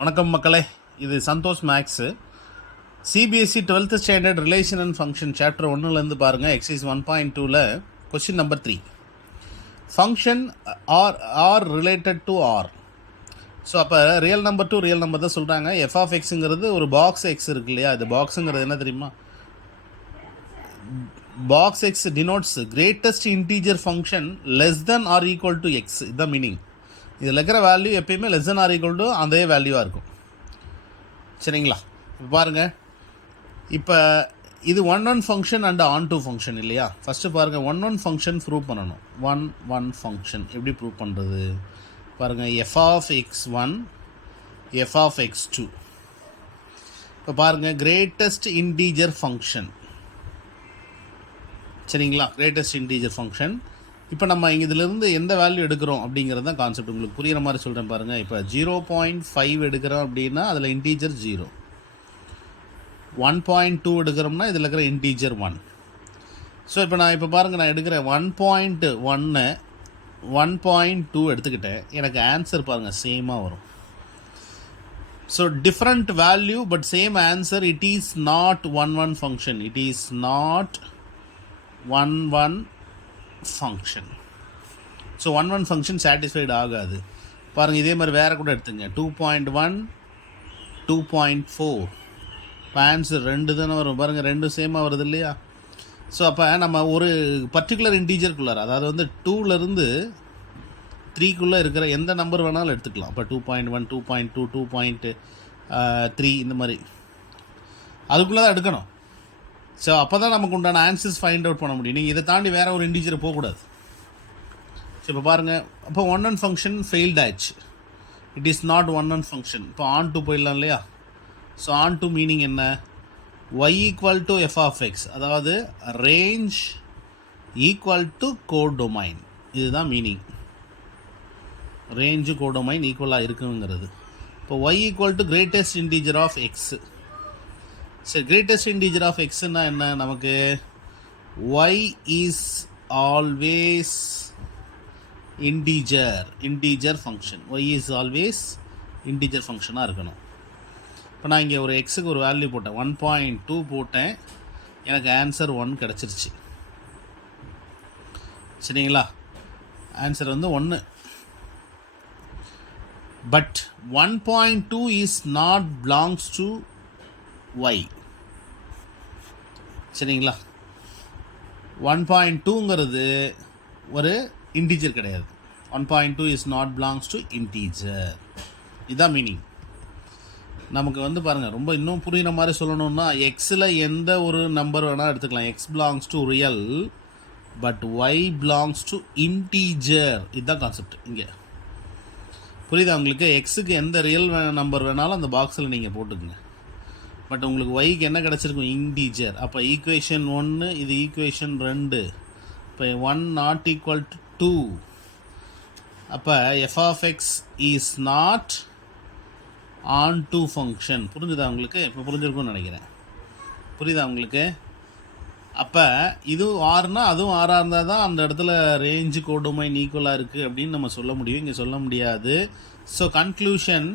வணக்கம் மக்களே, இது Santhosh maths. CBSE 12th standard relation and function chapter 1லேருந்து பாருங்கள். எக்ஸைஸ் 1.2ல் question number 3. Function R related to R. So அப்போ real number to real number தான் சொல்கிறாங்க. எஃப் ஆஃப் எக்ஸுங்கிறது ஒரு பாக்ஸ் எக்ஸ் இருக்கு இல்லையா? இது பாக்ஸுங்கிறது என்ன தெரியுமா? Box X denotes greatest integer function less than or equal to X. இதுதான் மீனிங். இதில் இருக்கிற வேல்யூ எப்பயுமே less than or equal to அதே வேல்யூவாக இருக்கும். சரிங்களா? இப்போ பாருங்கள், இப்போ இது one function and onto function இல்லையா? ஃபஸ்ட்டு பாருங்கள், ஒன் ஃபங்க்ஷன் ப்ரூவ் பண்ணணும். ஒன் ஃபங்க்ஷன் எப்படி ப்ரூவ் பண்ணுறது பாருங்கள். F of X one, F of X two. இப்போ பாருங்கள், கிரேட்டஸ்ட் இன்டீஜர் ஃபங்க்ஷன். சரிங்களா? Greatest integer function. இப்போ நம்ம இதிலிருந்து எந்த வேல்யூ எடுக்கிறோம் அப்படிங்கிறது தான் கான்செப்ட். உங்களுக்கு புரிகிற மாதிரி சொல்கிறேன் பாருங்கள். இப்போ 0.5 எடுக்கிறோம் அப்படின்னா அதில் இன்டீஜர் 0. 1.2 எடுக்கிறோம்னா இதில் இருக்கிற இன்டீஜர் 1. ஸோ இப்போ நான் பாருங்கள், நான் எடுக்கிறேன் 1.1 1.2 எடுத்துக்கிட்டேன். எனக்கு ஆன்சர் பாருங்கள் சேமாக வரும். So different value but same answer. It is not one function. It is not one function. So one function satisfied ஆகாது. பாருங்கள், இதே மாதிரி வேறு கூட எடுத்துங்க. 2.1 2.4. இப்போ ஆன்சர் 2 தானே வரும். பாருங்கள், 2 சேமாக வருது இல்லையா? ஸோ அப்போ நம்ம ஒரு பர்டிகுலர் இன்டீஜருக்குள்ளார, அதாவது வந்து 2லேருந்து 3க்குள்ளே இருக்கிற எந்த நம்பர் வேணாலும் எடுத்துக்கலாம். இப்போ 2.1 2.2 2.3 இந்த மாதிரி அதுக்குள்ளே தான் எடுக்கணும். ஸோ அப்போ தான் நமக்கு உண்டான ஆன்சர்ஸ் ஃபைண்ட் அவுட் பண்ண முடியும். நீங்கள் இதை தாண்டி வேறு ஒரு இன்டீஜர் போகக்கூடாது. ஸோ இப்போ பாருங்கள், அப்போ ஒன் ஃபங்க்ஷன் ஃபெயில்ட் ஆயிடுச்சு. It is not one function. இப்போ ஆன் டூ போயிடலாம் இல்லையா? ஸோ ஆன் டூ மீனிங் என்ன? Y equal to F of X, அதாவது ரேஞ்ச் ஈக்குவல் டு கோடொமைன். இதுதான் மீனிங். ரேஞ்சு கோடொமைன் ஈக்குவலாக இருக்குங்கிறது. இப்போ Y equal to greatest integer of X. சரி, கிரேட்டஸ்ட் இன்டீஜர் ஆஃப் எக்ஸ்னா என்ன நமக்கு? Y is always integer function. Y is always integer ஃபங்க்ஷனாக இருக்கணும். இப்போ நான் இங்கே ஒரு எக்ஸுக்கு ஒரு வேல்யூ போட்டேன், 1.2 போட்டேன். எனக்கு ஆன்சர் 1 கிடச்சிருச்சு. சரிங்களா? ஆன்சர் வந்து 1. But 1.2 is not belongs to Y. சரிங்களா? 1.2ங்கிறது ஒரு இன்டீஜர் கிடையாது. 1.2 is not belongs to integer. இதுதான் மீனிங். நமக்கு வந்து பாருங்கள், ரொம்ப இன்னும் புரிகிற மாதிரி சொல்லணும்னா, எக்ஸில் எந்த ஒரு நம்பர் வேணால் எடுத்துக்கலாம். X belongs to real but Y belongs to integer. இதுதான் கான்செப்ட். இங்கே புரியுதா உங்களுக்கு? எக்ஸுக்கு எந்த ரியல் நம்பர் வேணாலும் அந்த பாக்ஸில் நீங்கள் போட்டுக்குங்க. பட் உங்களுக்கு ஒய்க்கு என்ன கிடச்சிருக்கும்? இன்டீஜர். அப்போ ஈக்குவேஷன் 1, இது ஈக்குவேஷன் 2. இப்போ 1 நாட் ஈக்குவல் டு 2. அப்போ F of X is not onto function. புரிஞ்சுதா உங்களுக்கு? இப்போ புரிஞ்சிருக்கும்னு நினைக்கிறேன். புரியுதா உங்களுக்கு? அப்போ இது ஆறுனா அதுவும் ஆறாக இருந்தால் தான் அந்த இடத்துல ரேஞ்சு கோடொமைன் ஈக்குவலாக இருக்குது அப்படின்னு நம்ம சொல்ல முடியும். இங்கே சொல்ல முடியாது. So conclusion,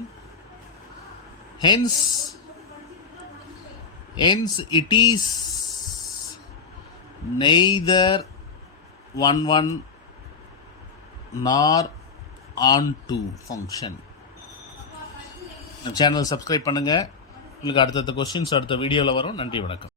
hence it is neither one nor onto function. Channel subscribe பண்ணுங்கள். உங்களுக்கு அடுத்த கொஸ்டின்ஸ் அடுத்த வீடியோவில் வரும். நன்றி, வணக்கம்.